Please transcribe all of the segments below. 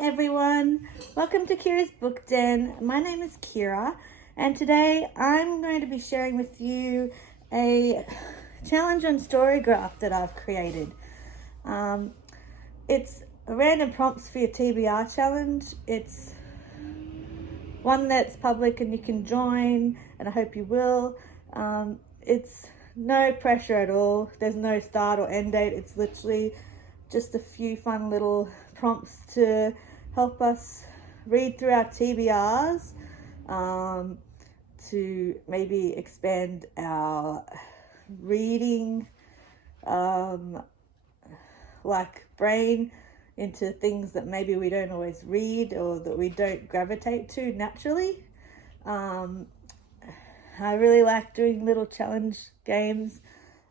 everyone, welcome to Kira's Book Den. My name is Kira and today I'm going to be sharing with you a challenge on StoryGraph that I've created. It's a random prompts for your TBR challenge. It's one that's public and you can join, and I hope you will. It's no pressure at all. There's no start or end date. It's literally just a few fun little prompts to help us read through our TBRs, to maybe expand our reading brain into things that maybe we don't always read or that we don't gravitate to naturally. I really like doing little challenge games.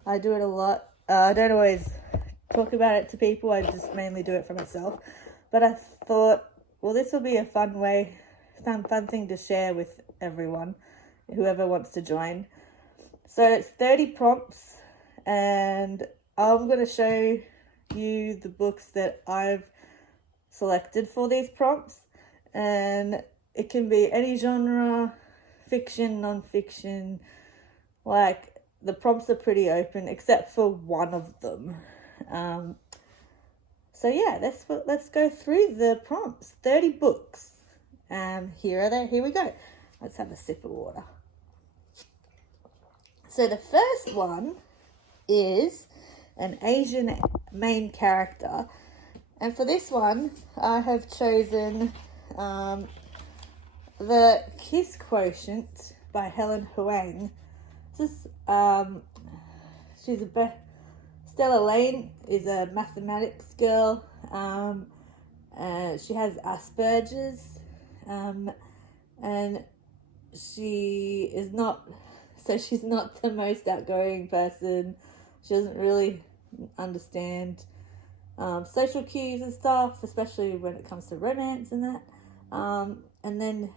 I do it a lot. I don't always talk about it to people. I just mainly do it for myself. But I thought, well, this will be a fun thing to share with everyone, whoever wants to join. So it's 30 prompts, and I'm going to show you the books that I've selected for these prompts, and it can be any genre, fiction, non-fiction. Like, the prompts are pretty open except for one of them. So yeah, let's go through the prompts. 30 books. Here we go. Let's have a sip of water. So the first one is an Asian main character, and for this one I have chosen The Kiss Quotient by Helen Huang. Stella Lane is a mathematics girl. She has Asperger's, and she's not the most outgoing person. She doesn't really understand social cues and stuff, especially when it comes to romance and that. And then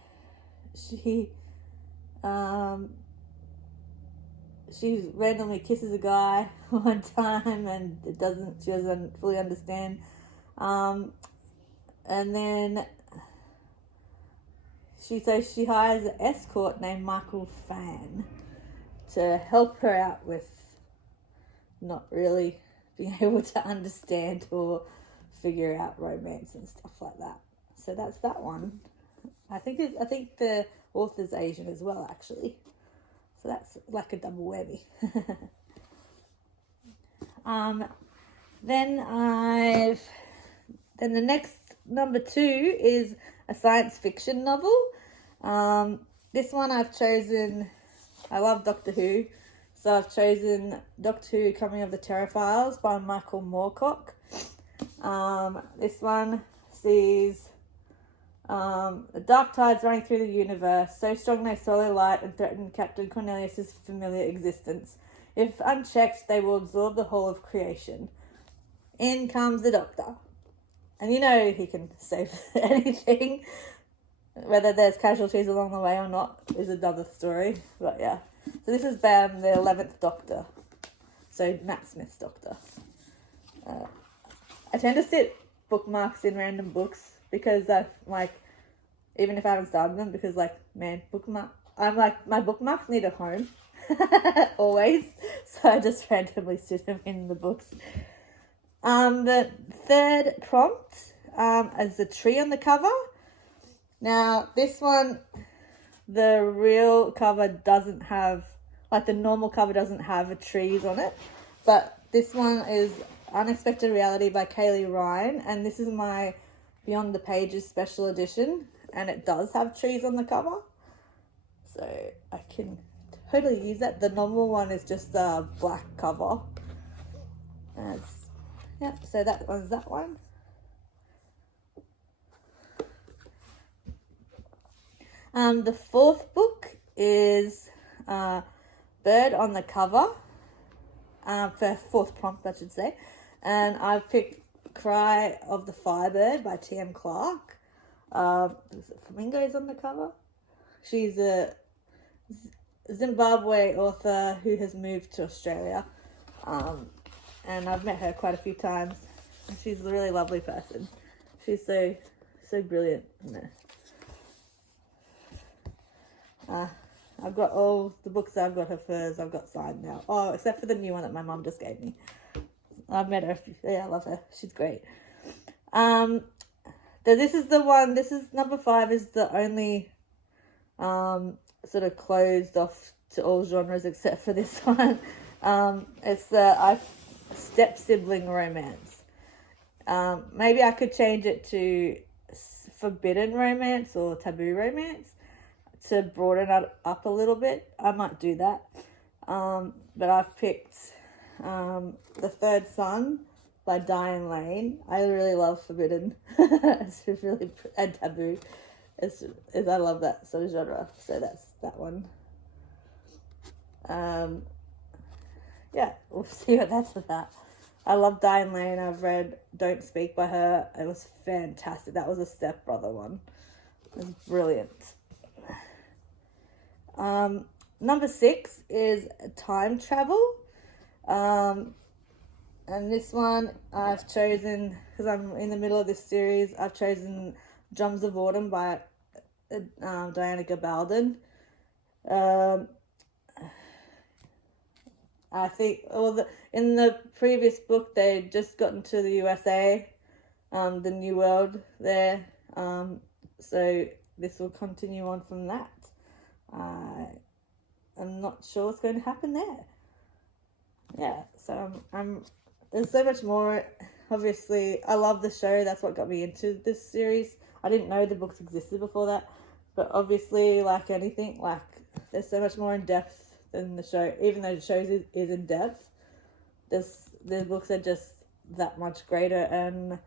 she randomly kisses a guy one time, and she doesn't fully understand. And then she hires an escort named Michael Fan to help her out with not really being able to understand or figure out romance and stuff like that. So that's that one. I think the author's Asian as well, actually. So that's like a double whammy. Then the next number 2 is a science fiction novel. This one I've chosen. I love Doctor Who, so I've chosen Doctor Who: Coming of the Terror Files by Michael Moorcock. This one sees the dark tides running through the universe, so strong they swallow light and threaten Captain Cornelius's familiar existence. If unchecked, they will absorb the whole of creation. In comes the Doctor. And you know he can save anything. Whether there's casualties along the way or not is another story. But yeah. So this is the 11th Doctor. So Matt Smith's Doctor. I tend to sit bookmarks in random books because even if I haven't started them, because my bookmarks need a home. Always. So I just randomly sit them in the books. The third prompt is a tree on the cover. Now, this one, the real cover doesn't have, the normal cover doesn't have trees on it. But this one is Unexpected Reality by Kaylee Ryan. And this is my Beyond the Pages special edition. And it does have trees on the cover. So I can totally use that. The normal one is just a black cover. So that one's that one. The fourth book is Bird on the Cover, for fourth prompt, I should say. And I've picked Cry of the Firebird by T.M. Clark. Flamingos on the cover. She's a Zimbabwe author who has moved to Australia. And I've met her quite a few times. She's a really lovely person. She's so so brilliant in there. I've got all the books I've got her furs. I've got signed now. Oh, except for the new one that my mum just gave me. I've met her. Yeah, I love her. She's great. This is the one. This is number 5. Is the only sort of closed off to all genres except for this one. It's the step sibling romance. Maybe I could change it to forbidden romance or taboo romance to broaden it up a little bit. I might do that. But I've picked The Third Son by Diane Lane. I really love forbidden. It's really, and taboo. I love that sort of genre. So that's that one. Yeah, we'll see what that's about. I love Diane Lane. I've read Don't Speak by her. It was fantastic. That was a stepbrother one. It was brilliant. Number 6 is time travel. And this one I've chosen, because I'm in the middle of this series, I've chosen Drums of Autumn by Diana Gabaldon. I think in the previous book they'd just gotten to the USA, the New World there. So this will continue on from that. I'm not sure what's going to happen there. Yeah, so there's so much more. Obviously, I love the show. That's what got me into this series. I didn't know the books existed before that. But obviously, like anything, like there's so much more in depth than the show. Even though the show is in depth, the books are just that much greater. And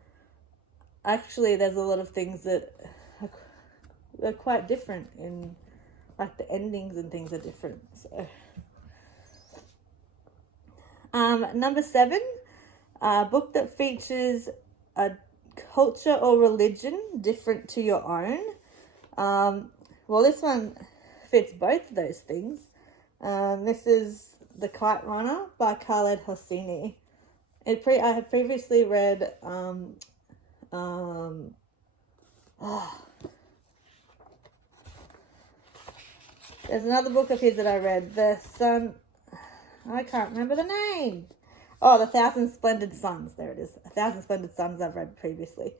actually, there's a lot of things that are quite different in, like the endings and things are different. So, number 7, a book that features a culture or religion different to your own. Well, this one fits both of those things. This is The Kite Runner by Khaled Hosseini. I had previously read there's another book of his that I read. I can't remember the name. Oh, The Thousand Splendid Suns. There it is. 1,000 Splendid Suns I've read previously.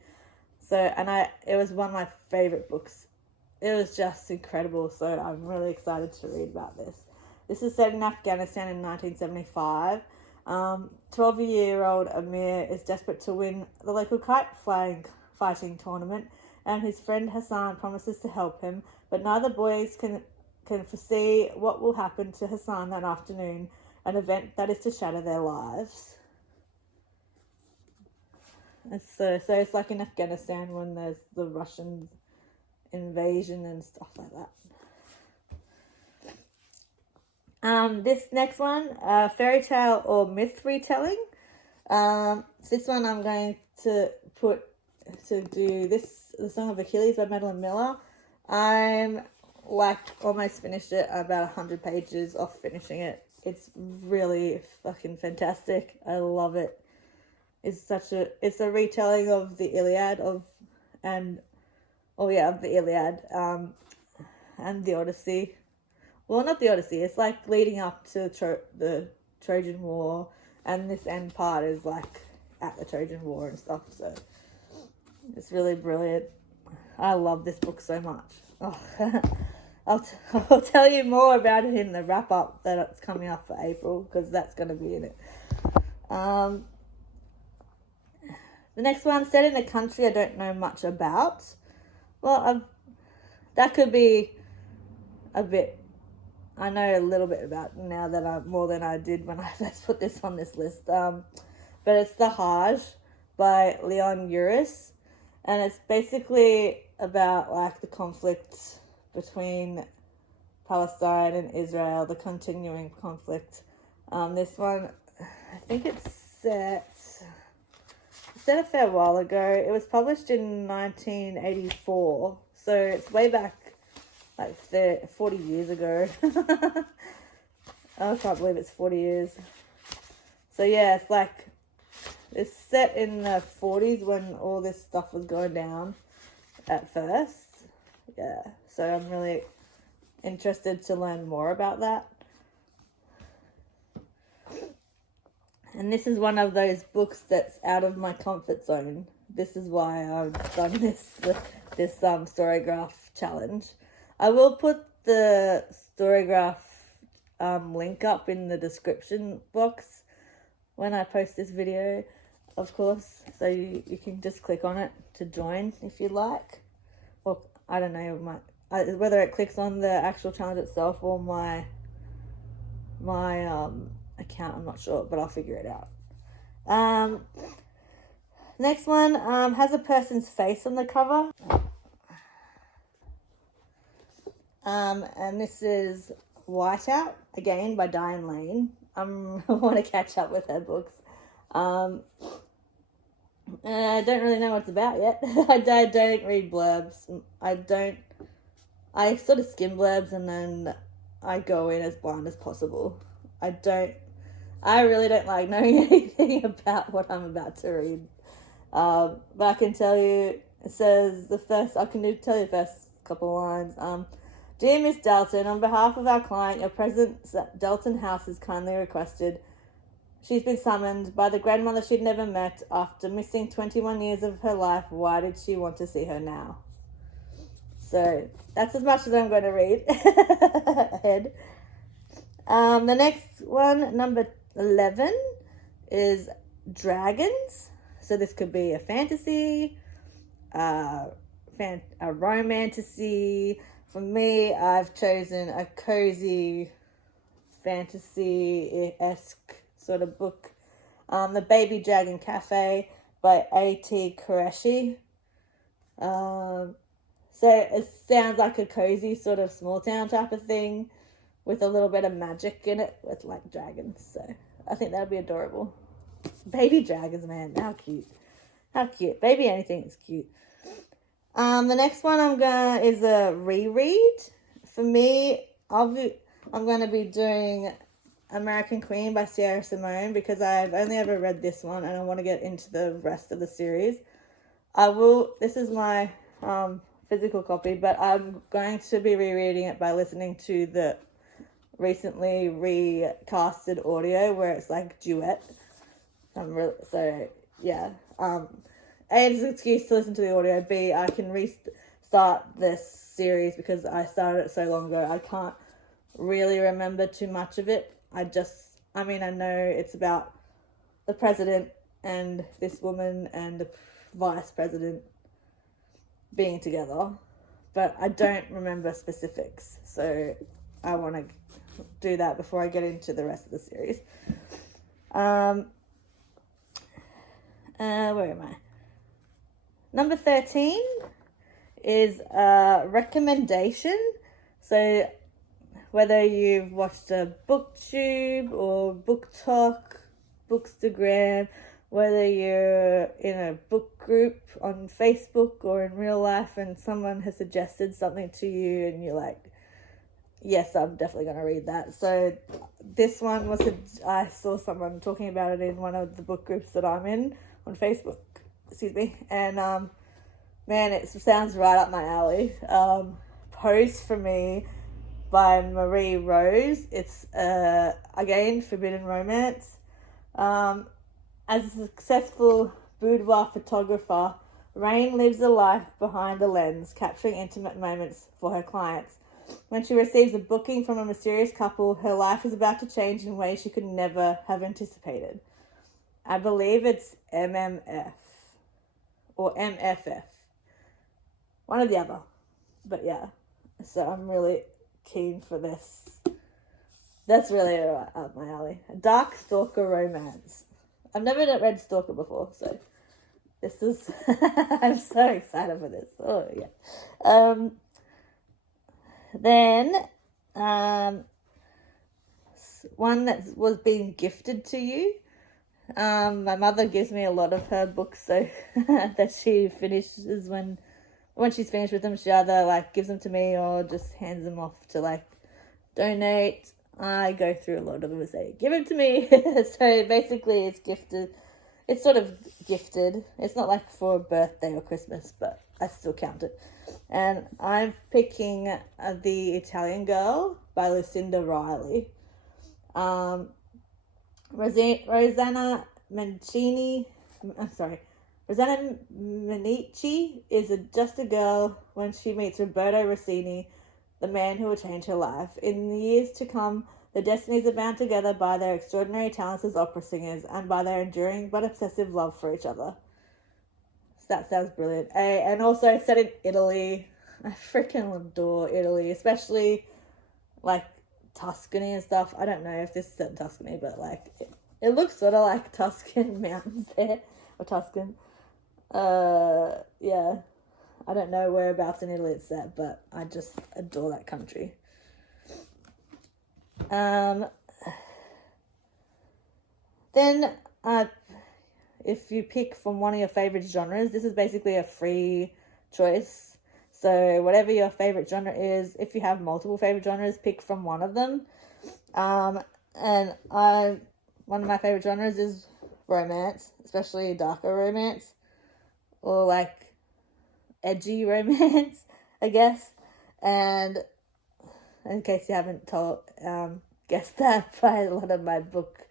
So, it was one of my favorite books. It was just incredible. So I'm really excited to read about this. This is set in Afghanistan in 1975. 12-year-old Amir is desperate to win the local kite fighting tournament, and his friend Hassan promises to help him, but neither boys can foresee what will happen to Hassan that afternoon, an event that is to shatter their lives. So it's like in Afghanistan when there's the Russian invasion and stuff like that. This next one, fairy tale or myth retelling. This one I'm going to do The Song of Achilles by Madeline Miller. I'm almost finished it, about 100 pages off finishing it. It's really fucking fantastic. I love it. It's a retelling of the Iliad of the Iliad and the Odyssey. Well, not the Odyssey. It's like leading up to the Trojan War, and this end part is like at the Trojan War and stuff. So it's really brilliant. I love this book so much. Oh. I'll tell you more about it in the wrap up that it's coming up for April, because that's going to be in it. The next one, set in a country I don't know much about. Well, that could be a bit. I know a little bit about now that I'm more than I did when I first put this on this list. But it's The Hajj by Leon Uris, and it's basically about like the conflict between Palestine and Israel, the continuing conflict. This one, I think it's set a fair while ago. It was published in 1984, so it's way back, like 40 years ago. I can't believe it's 40 years. So yeah, it's set in the 40s when all this stuff was going down. at first. Yeah, so I'm really interested to learn more about that. And this is one of those books that's out of my comfort zone. This is why I've done this StoryGraph challenge. I will put the StoryGraph link up in the description box when I post this video, of course. So you can just click on it to join if you like. Well, I don't know whether it clicks on the actual challenge itself or my account. I'm not sure, but I'll figure it out. Next one has a person's face on the cover. And this is Whiteout, again by Diane Lane. I want to catch up with her books. I don't really know what it's about yet. I don't read blurbs. I sort of skim blurbs and then I go in as blind as possible. I really don't like knowing anything about what I'm about to read. But I can tell you, it says I can tell you the first couple of lines. Dear Miss Dalton, on behalf of our client, your presence at Dalton House is kindly requested. She's been summoned by the grandmother she'd never met after missing 21 years of her life. Why did she want to see her now? So that's as much as I'm going to read ahead. The next one, number 11, is Dragons. So this could be a fantasy, a romantasy. For me, I've chosen a cozy fantasy-esque sort of book. The Baby Dragon Cafe by A.T. Qureshi. So it sounds like a cozy sort of small town type of thing with a little bit of magic in it with like dragons. So I think that would be adorable. Baby dragons, man. How cute. How cute. Baby anything is cute. The next one is a reread. For me, I'm going to be doing American Queen by Sierra Simone because I've only ever read this one and I want to get into the rest of the series. This is my physical copy, but I'm going to be rereading it by listening to the recently recasted audio where it's like duet. A, it's an excuse to listen to the audio. B, I can restart this series because I started it so long ago. I can't really remember too much of it. I know it's about the president and this woman and the vice president being together, but I don't remember specifics. So I want to do that before I get into the rest of the series. Where am I? Number 13 is a recommendation. So whether you've watched a booktube or BookTok, Bookstagram, whether you're in a book group on Facebook or in real life and someone has suggested something to you and you're like, yes, I'm definitely going to read that. So this one I saw someone talking about it in one of the book groups that I'm in on Facebook. And man, it sounds right up my alley. Pose for Me by Marie Rose. It's again forbidden romance. As a successful boudoir photographer, Rain lives a life behind the lens, capturing intimate moments for her clients. When she receives a booking from a mysterious couple, her life is about to change in ways she could never have anticipated. I believe it's MMF or MFF. One or the other. But yeah, so I'm really keen for this. That's really up my alley. A dark stalker romance. I've never read Stalker before, so this is... I'm so excited for this. Oh, yeah. Then, one that was being gifted to you. My mother gives me a lot of her books, so that she finishes when she's finished with them, she either like gives them to me or just hands them off to like donate. I go through a lot of them and say, give it to me. So basically it's it's sort of gifted. It's not like for a birthday or Christmas, but I still count it. And I'm picking The Italian Girl by Lucinda Riley. Rosanna Menici is just a girl when she meets Roberto Rossini, the man who will change her life. In the years to come, the destinies are bound together by their extraordinary talents as opera singers and by their enduring but obsessive love for each other. So that sounds brilliant. And also set in Italy. I freaking adore Italy, especially like Tuscany and stuff. I don't know if this is set in Tuscany, but like it looks sort of like Tuscan mountains there, or Tuscan. Yeah, I don't know whereabouts in Italy it's set, but I just adore that country. Then if you pick from one of your favorite genres, this is basically a free choice. So whatever your favorite genre is, if you have multiple favorite genres, pick from one of them. And one of my favorite genres is romance, especially darker romance, or like edgy romance, I guess. And in case you haven't guessed that by a lot of my book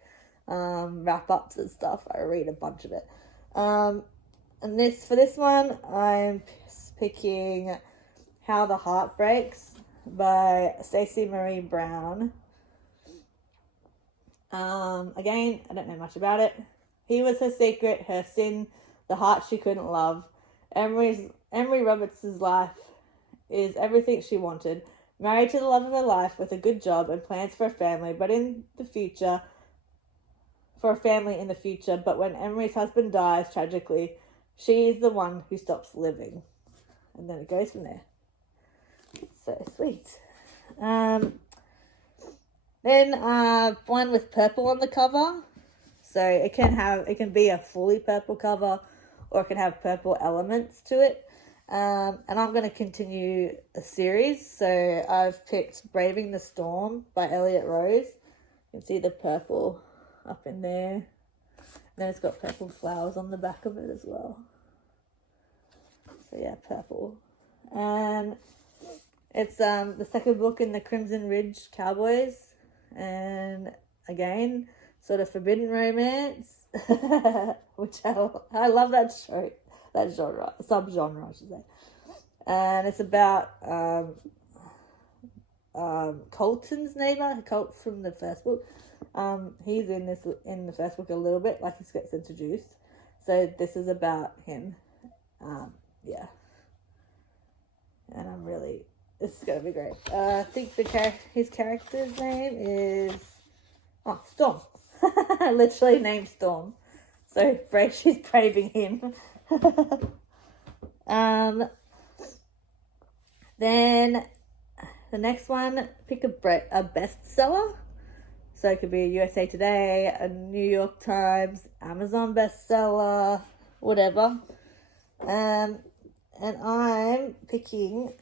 wrap-ups and stuff, I read a bunch of it. And for this one, I'm picking How the Heart Breaks by Stacey Marie Brown. Again, I don't know much about it. He was her secret, her sin, the heart she couldn't love. Emery Roberts' life is everything she wanted. Married to the love of her life with a good job and plans for a family, but when Emery's husband dies tragically, she is the one who stops living. And then it goes from there. So sweet. Then one with purple on the cover. So it can be a fully purple cover, or it can have purple elements to it. And I'm going to continue a series. So I've picked Braving the Storm by Elliot Rose. You can see the purple up in there. And then it's got purple flowers on the back of it as well. So yeah, purple. And it's the second book in the Crimson Ridge Cowboys. And again, sort of forbidden romance, which I love that show, that genre, subgenre, I should say. And it's about Colton's neighbor, Colt from the first book. He's in the first book a little bit, like he gets introduced. So this is about him. Yeah. And this is going to be great. I think his character's name is Storm. Literally named Storm. So she's braving him. Then the next one, pick a bestseller. So it could be a USA Today, a New York Times, Amazon bestseller, whatever. And I'm picking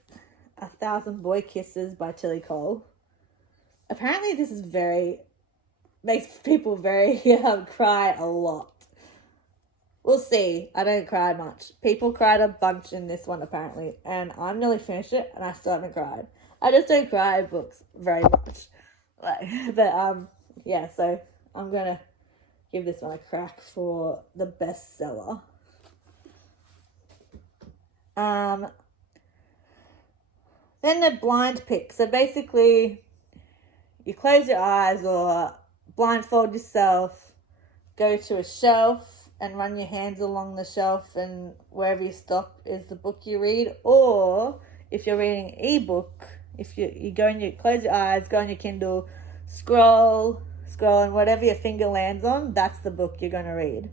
1,000 Boy Kisses by Tilly Cole. Apparently this is makes people very cry a lot. We'll see. I don't cry much. People cried a bunch in this one apparently, and I'm nearly finished it and I still haven't cried. I just don't cry in books very much. Yeah, so I'm gonna give this one a crack for the bestseller. Then the blind pick. So basically, you close your eyes or blindfold yourself, go to a shelf and run your hands along the shelf, and wherever you stop is the book you read. Or if you're reading ebook, if you close your eyes, go on your Kindle, scroll, and whatever your finger lands on, that's the book you're going to read.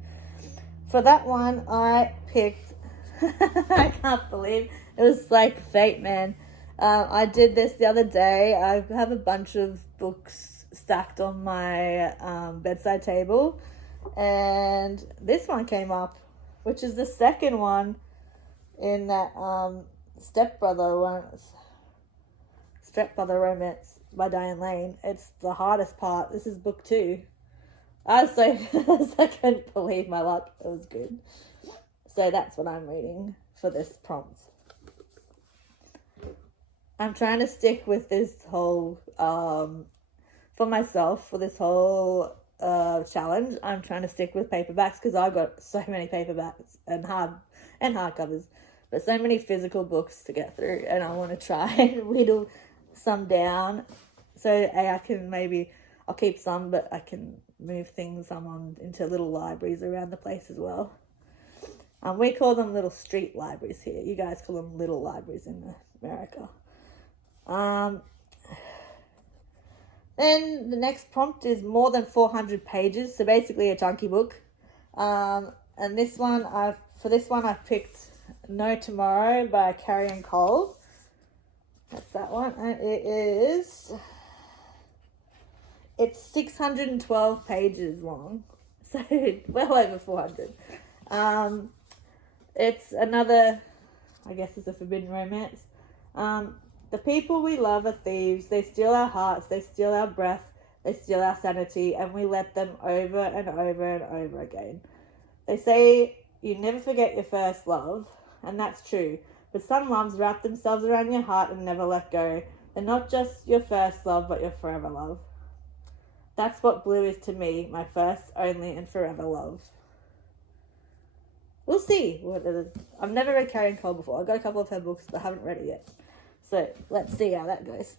For that one, I picked, I can't believe, it was like fate, man. I did this the other day. I have a bunch of books stacked on my bedside table, and this one came up, which is the second one in that stepbrother romance by Diane Lane. It's the hardest part. This is book 2. I was so I couldn't believe my luck. It was good. So that's what I'm reading for this prompt. I'm trying to stick with this whole for myself for this whole challenge. I'm trying to stick with paperbacks because I got so many paperbacks and hardcovers, but so many physical books to get through, and I want to try and whittle some down so I can I'll keep some, but I can move things on into little libraries around the place as well. We call them little street libraries here. You guys call them little libraries in America. Then the next prompt is more than 400 pages, so basically a chunky book. And this one, I've picked No Tomorrow by Carrie and Cole. That's that one, and it's 612 pages long, so well over 400. It's another, I guess it's a forbidden romance. The people we love are thieves. They steal our hearts, they steal our breath, they steal our sanity, and we let them over and over and over again. They say you never forget your first love, and that's true. But some loves wrap themselves around your heart and never let go. They're not just your first love, but your forever love. That's what Blue is to me, my first, only, and forever love. We'll see what it is. I've never read Carrie and Cole before. I've got a couple of her books, but I haven't read it yet. So let's see how that goes.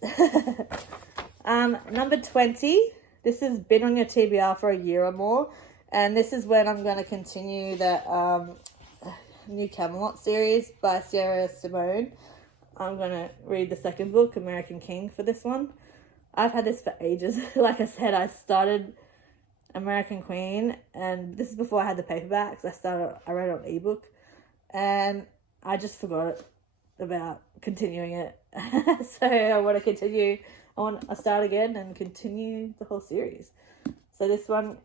Number 20. This has been on your TBR for a year or more. And this is when I'm going to continue the New Camelot series by Sierra Simone. I'm going to read the second book, American King, for this one. I've had this for ages. Like I said, I started American Queen, and this is before I had the paperbacks. I read it on ebook, and I just forgot about continuing it. So I want to continue. I start again and continue the whole series. So this one,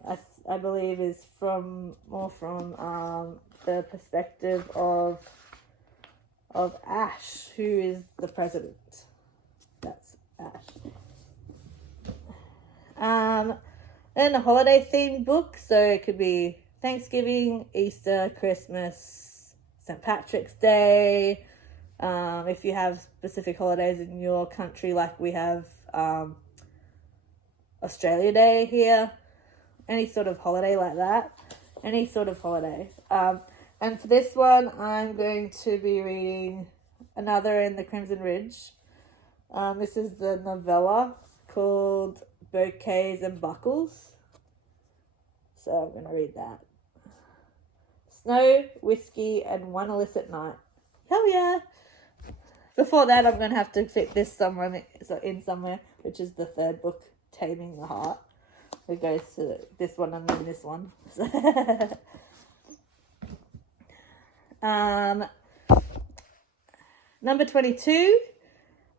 I believe, is more from the perspective of Ash, who is the president. That's Ash. And a holiday themed book, so it could be Thanksgiving, Easter, Christmas, St. Patrick's Day. If you have specific holidays in your country, like we have Australia Day here, any sort of holiday like that, any sort of holiday. And for this one, I'm going to be reading Another in the Crimson Ridge. This is the novella called Bouquets and Buckles. So I'm going to read that. Snow, whiskey, and one illicit night. Hell yeah! Before that, I'm going to have to fit this somewhere, which is the third book, Taming the Heart. It goes to this one and then this one. Number 22,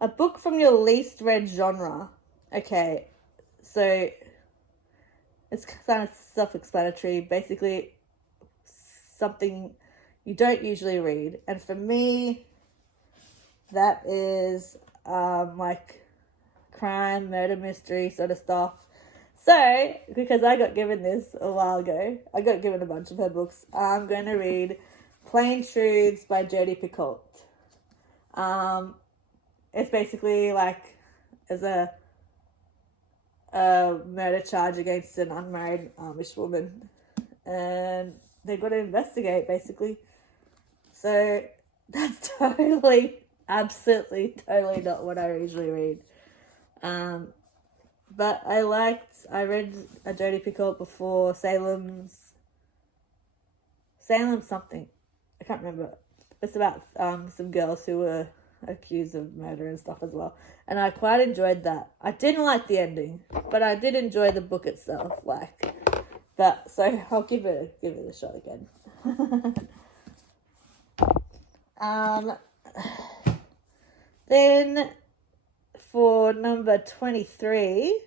a book from your least read genre. Okay, so it's kind of self-explanatory. Basically, something you don't usually read. And for me, that is like crime, murder, mystery sort of stuff. So, because I got given this a while ago, I got given a bunch of her books. I'm going to read Plain Truths by Jodi Picoult. It's basically like as a murder charge against an unmarried Amish woman, and they've got to investigate basically. So that's absolutely totally not what I usually read. But I read a Jodi Picoult before, Salem something. I can't remember. It's about some girls who were accused of murder and stuff as well. And I quite enjoyed that. I didn't like the ending, but I did enjoy the book itself. So I'll give it a shot again. Then for number 23,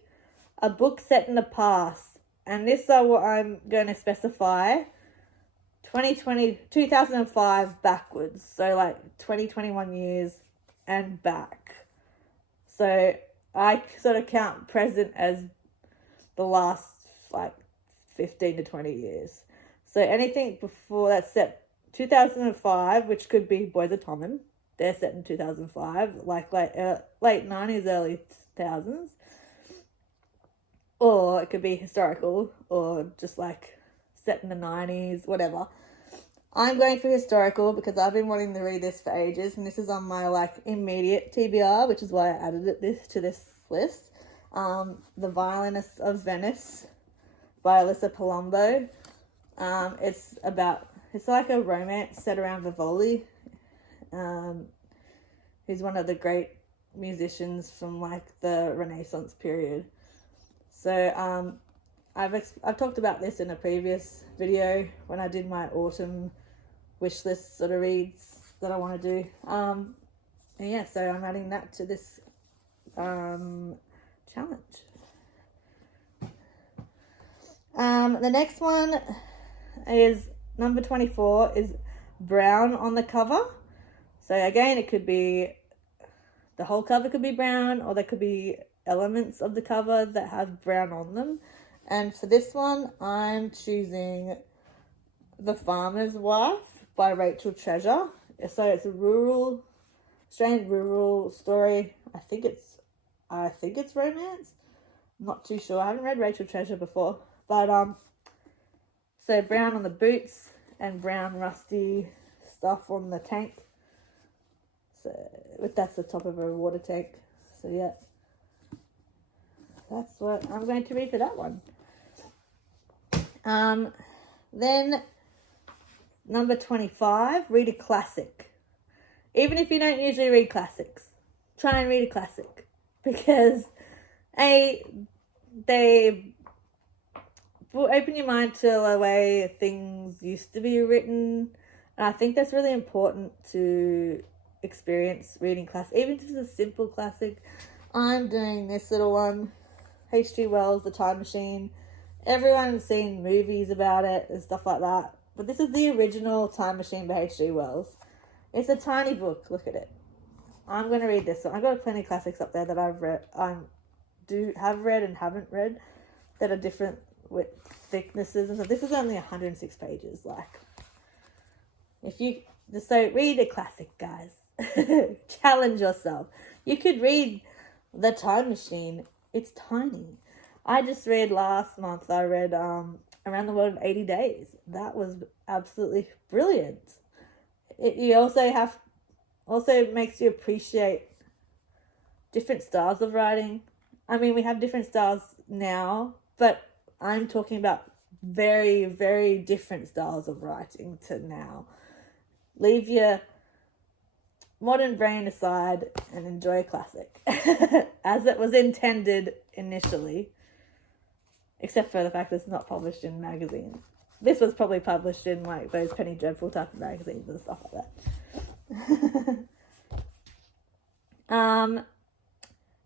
a book set in the past. And this is what I'm going to specify. 2005 backwards. So like 2021 years and back. So I sort of count present as the last 15 to 20 years. So anything before that's set 2005, which could be Boys of Tommen. They're set in 2005, like late 90s, early 2000s. Or it could be historical, or just like set in the 90s, whatever. I'm going for historical because I've been wanting to read this for ages, and this is on my like immediate TBR, which is why I added this to this list. The Violinist of Venice by Alyssa Palumbo. It's like a romance set around Vivaldi, who's one of the great musicians from like the Renaissance period. So I've talked about this in a previous video when I did my autumn wish list sort of reads that I want to do. And yeah, so I'm adding that to this challenge. The next one is number 24 is brown on the cover. So again, it could be the whole cover could be brown, or there could be elements of the cover that have brown on them. And for this one, I'm choosing The Farmer's Wife by Rachel Treasure. So it's a Australian rural story. I think it's romance. I'm not too sure. I haven't read Rachel Treasure before. But so brown on the boots and brown rusty stuff on the tank. So that's the top of a water tank. So yeah. That's what I'm going to read for that one. Then number 25, read a classic. Even if you don't usually read classics, try and read a classic, because they will open your mind to the way things used to be written, and I think that's really important to experience reading classics, even if it's a simple classic. I'm doing this little one, H.G. Wells' The Time Machine. Everyone's seen movies about it and stuff like that, but this is the original Time Machine by H.G. Wells. It's a tiny book. Look at it. I'm going to read this one. I've got plenty of classics up there that I've read. Have read and haven't read that are different with thicknesses and stuff. This is only 106 pages. Like, so read a classic, guys. Challenge yourself. You could read The Time Machine. It's tiny. I just read last month. I read Around the World in 80 Days. That was absolutely brilliant. It also makes you appreciate different styles of writing. I mean, we have different styles now, but I'm talking about very, very different styles of writing to now. Leave your modern brain aside and enjoy a classic as it was intended initially, except for the fact that it's not published in magazines. This was probably published in like those Penny Dreadful type of magazines and stuff like that.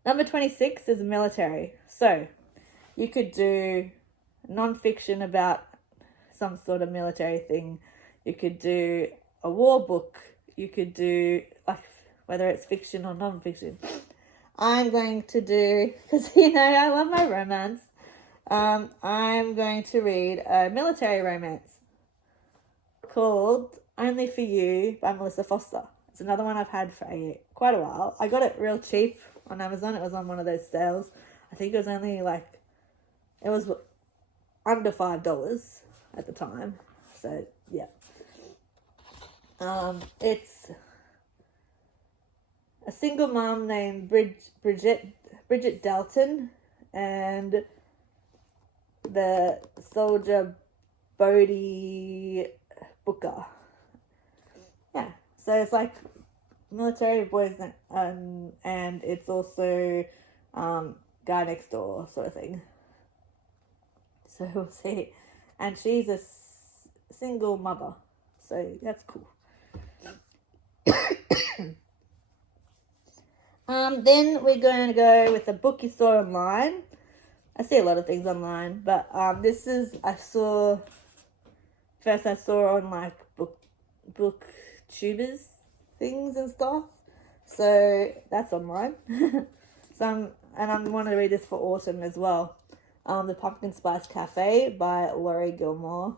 Number 26 is military. So you could do non-fiction about some sort of military thing. You could do a war book. You could do, like, whether it's fiction or non-fiction. I'm going to do, because, I love my romance. I'm going to read a military romance called Only for You by Melissa Foster. It's another one I've had for quite a while. I got it real cheap on Amazon. It was on one of those sales. I think it was only it was under $5 at the time. So, yeah. It's a single mom named Bridget Dalton and the soldier Bodie Booker. Yeah, so it's like military boys and it's also guy next door sort of thing. So we'll see. And she's a single mother, so that's cool. Then we're going to go with the book you saw online. I see a lot of things online, but this is I saw on like booktubers things and stuff, so that's online. I want to read this for autumn as well. The Pumpkin Spice Cafe by Laurie Gilmore.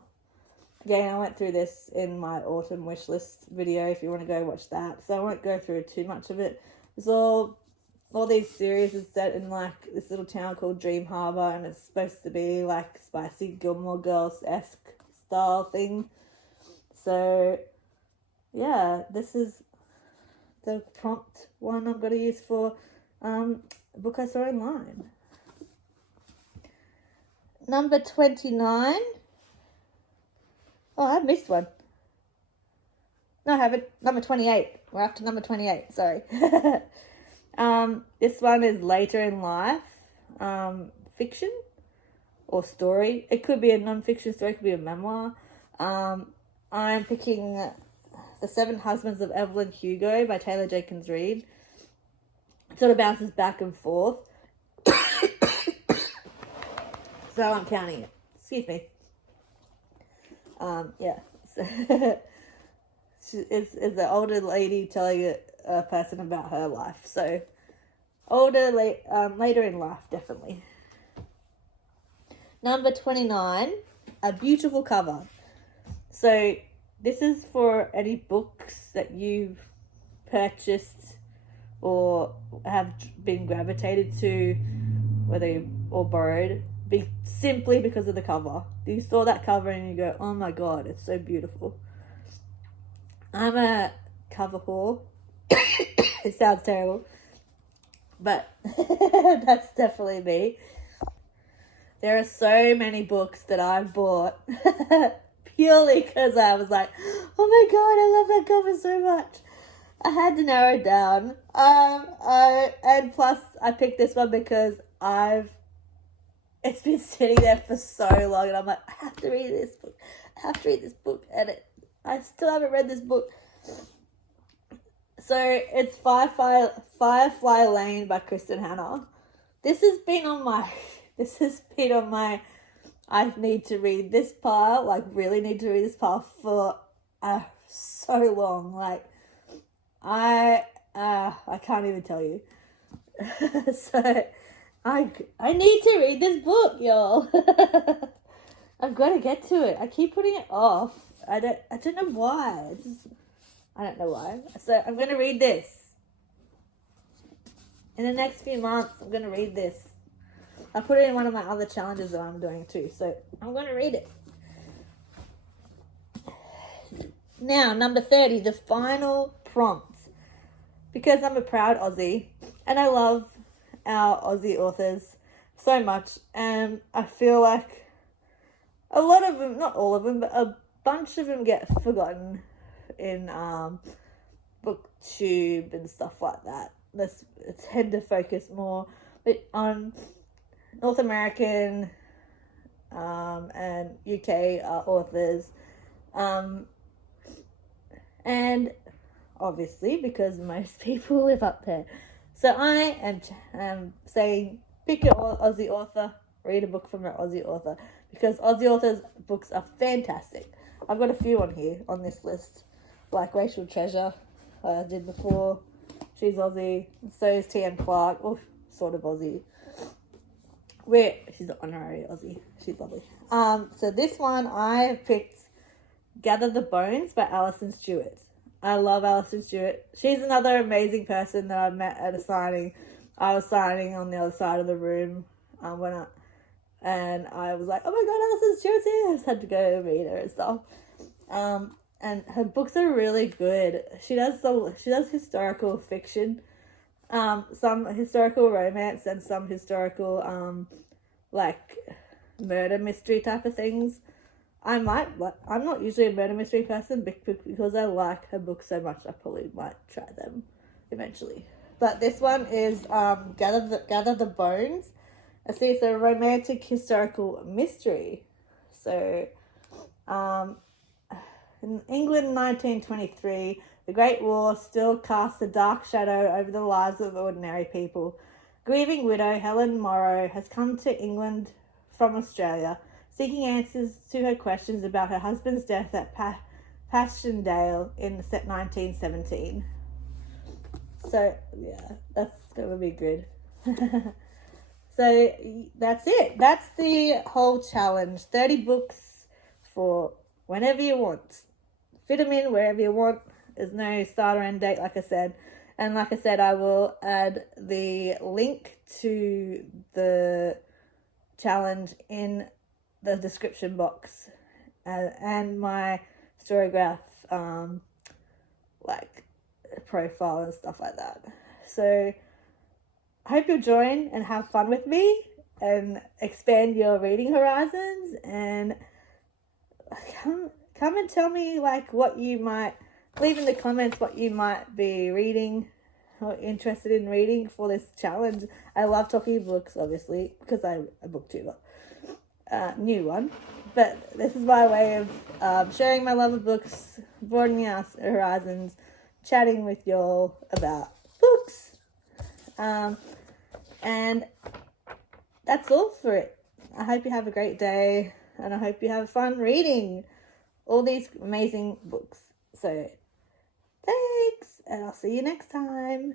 Again, I went through this in my autumn wish list video if you want to go watch that. So I won't go through too much of it. It's all these series is set in like this little town called Dream Harbor, and it's supposed to be like spicy Gilmore Girls-esque style thing. So yeah, this is the prompt one I'm going to use for a book I saw online. Number 29. Oh, I missed one. No, I haven't. Number 28. We're up to number 28. Sorry. This one is later in life, fiction or story. It could be a non-fiction story. It could be a memoir. I'm picking The Seven Husbands of Evelyn Hugo by Taylor Jenkins Reid. It sort of bounces back and forth. So I'm counting it. Excuse me. Yeah. So it's an older lady telling a person about her life. So later in life, definitely. Number 29, a beautiful cover. So this is for any books that you've purchased or have been gravitated to, or borrowed, simply because of the cover. You saw that cover and you go, oh my god, it's so beautiful. I'm a cover whore. It sounds terrible, but that's definitely me. There are so many books that I've bought purely because I was like, oh my god, I love that cover so much. I had to narrow it down. And plus I picked this one because it's been sitting there for so long, and I'm like, I have to read this book. And I still haven't read this book. So it's Firefly Lane by Kristen Hanna. This has been on my I need to read this pile, like really need to read this pile for so long. Like I can't even tell you. So I need to read this book, y'all. I've got to get to it. I keep putting it off. I don't know why. I don't know why. So I'm going to read this. In the next few months, I'm going to read this. I put it in one of my other challenges that I'm doing too. So I'm going to read it. Now, number 30, the final prompt. Because I'm a proud Aussie and I love our Aussie authors so much, and I feel like a lot of them, not all of them, but a bunch of them get forgotten in booktube and stuff like that. Let's tend to focus more on North American and UK authors, and obviously because most people live up there. So I am saying pick an Aussie author, read a book from an Aussie author, because Aussie authors' books are fantastic. I've got a few on here on this list, like Rachel Treasure, I did before. She's Aussie. So is T.M. Clark, sort of Aussie. She's an honorary Aussie. She's lovely. So this one I picked Gather the Bones by Alison Stewart. I love Alison Stewart. She's another amazing person that I met at a signing. I was signing on the other side of the room and I was like, oh my god, Alison Stewart's here. I just had to go meet her and stuff. And her books are really good. She does historical fiction, some historical romance, and some historical like murder mystery type of things. I'm not usually a murder mystery person, because I like her books so much. I probably might try them eventually. But this one is Gather the Bones. I see it's a romantic historical mystery. So, in England, 1923, the Great War still casts a dark shadow over the lives of ordinary people. Grieving widow Helen Morrow has come to England from Australia, seeking answers to her questions about her husband's death at Passchendaele in 1917. So, yeah, that's going to be good. So that's it. That's the whole challenge. 30 books for whenever you want. Fit them in wherever you want. There's no start or end date, like I said. And like I said, I will add the link to the challenge in the description box, and my StoryGraph like profile and stuff like that. So I hope you'll join and have fun with me and expand your reading horizons, and come and tell me like what you might, leave in the comments what you might be reading or interested in reading for this challenge. I love talking books, obviously, because I'm a booktuber. New one, but this is my way of sharing my love of books, broadening our horizons, chatting with y'all about books, and that's all for it. I hope you have a great day, and I hope you have fun reading all these amazing books. So thanks, and I'll see you next time.